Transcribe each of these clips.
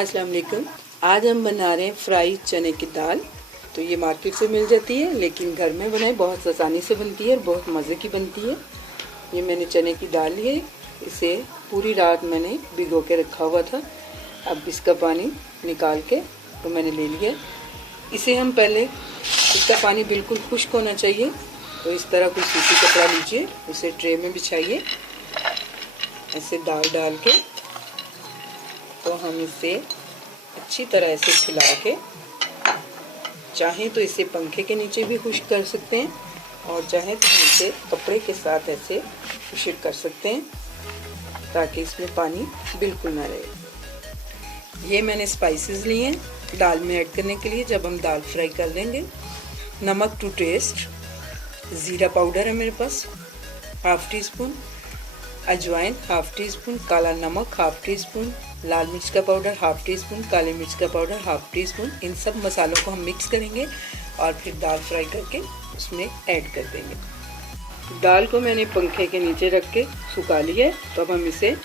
अस्सलाम वालेकुम। आज हम बना रहे हैं फ्राई चने की दाल। तो ये मार्केट से मिल जाती है, लेकिन घर में बनाए बहुत आसानी से बनती है और बहुत मज़े की बनती है। ये मैंने चने की दाल ली है, इसे पूरी रात मैंने भिगो के रखा हुआ था। अब इसका पानी निकाल के तो मैंने ले लिया। इसे हम पहले, इसका पानी बिल्कुल खुश्क होना चाहिए, तो इस तरह कोई सूती कपड़ा लीजिए, उसे ट्रे में बिछाइए, ऐसे दाल डाल के तो हम इसे अच्छी तरह ऐसे फैला के, चाहें तो इसे पंखे के नीचे भी खुश्क कर सकते हैं और चाहें तो हम इसे कपड़े के साथ ऐसे खुश्क कर सकते हैं ताकि इसमें पानी बिल्कुल ना रहे। ये मैंने स्पाइसेस लिए हैं दाल में ऐड करने के लिए जब हम दाल फ्राई कर लेंगे। नमक टू टेस्ट, ज़ीरा पाउडर है मेरे पास हाफ़ टी स्पून, अजवाइन हाफ़ टी स्पून, काला नमक हाफ़ टी स्पून, लाल मिर्च का पाउडर हाफ़ टी स्पून, काली मिर्च का पाउडर हाफ़ टी स्पून। इन सब मसालों को हम मिक्स करेंगे और फिर दाल फ्राई करके उसमें ऐड कर देंगे। दाल को मैंने पंखे के नीचे रख के सुखा लिया है, तो अब हम इसे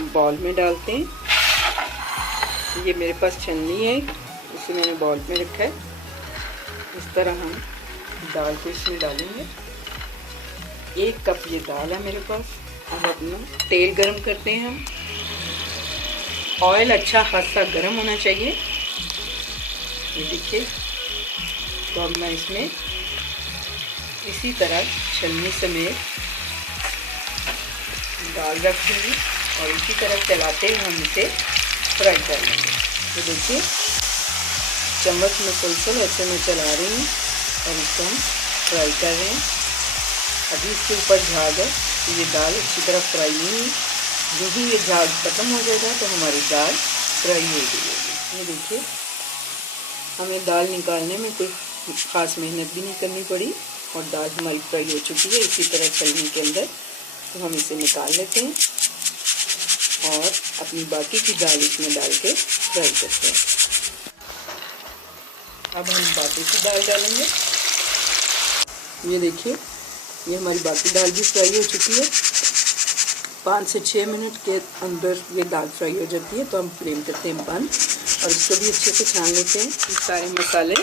बॉल में डालते हैं। ये मेरे पास छन्नी है, इसे मैंने बॉल में रखा है। इस तरह हम दाल को इसमें डालेंगे। 1 कप ये दाल है मेरे पास। अब अपना तेल गरम करते हैं हम। ऑयल अच्छा खासा गरम होना चाहिए, ये देखिए। तो अब मैं इसमें इसी तरह छलनी समेत दाल रख दूँगी और इसी तरह चलाते हुए हम इसे फ्राई कर लेंगे। तो देखिए, चम्मच में मुसलसल ऐसे मैं चला रही हूँ और इसको हम फ्राई कर रहे हैं। अभी इसके ऊपर झाग है, ये दाल अच्छी तरह फ्राई नहीं हुई। जो ही ये झाग खत्म हो जाएगा तो हमारी दाल फ्राई हो गई होगी। ये देखिए, हमें दाल निकालने में कोई ख़ास मेहनत भी नहीं करनी पड़ी और दाल हमारी फ्राई हो चुकी है इसी तरह छलनी के अंदर। तो हम इसे निकाल लेते हैं और अपनी बाकी की दाल इसमें डाल के फ्राई करते हैं। अब हम बाकी की दाल डालेंगे। ये देखिए, ये हमारी बाकी दाल भी फ्राई हो चुकी है। 5 से 6 मिनट के अंदर ये दाल फ्राई हो जाती है। तो हम फ्लेम करते हैं बंद और इसको भी अच्छे से छान लेते हैं। ये सारे मसाले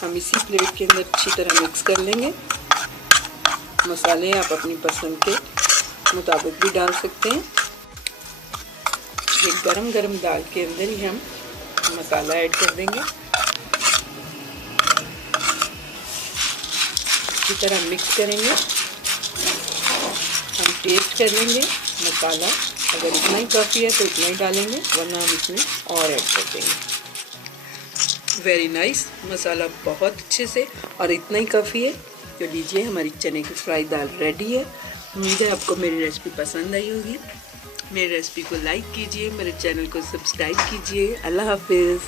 हम इसी प्लेट के अंदर अच्छी तरह मिक्स कर लेंगे। मसाले आप अपनी पसंद के मुताबिक भी डाल सकते हैं। ये गरम गरम दाल के अंदर ही हम मसाला ऐड कर देंगे। इसी तरह मिक्स करेंगे। हम टेस्ट कर लेंगे, मसाला अगर इतना ही काफ़ी है तो इतना ही डालेंगे, वरना हम इसमें और ऐड कर देंगे। वेरी नाइस, मसाला बहुत अच्छे से और इतना ही काफ़ी है। तो लीजिए, हमारी चने की फ्राई दाल रेडी है। उम्मीद है आपको मेरी रेसिपी पसंद आई होगी। मेरी रेसिपी को लाइक कीजिए, मेरे चैनल को सब्सक्राइब कीजिए। अल्लाह हाफिज़।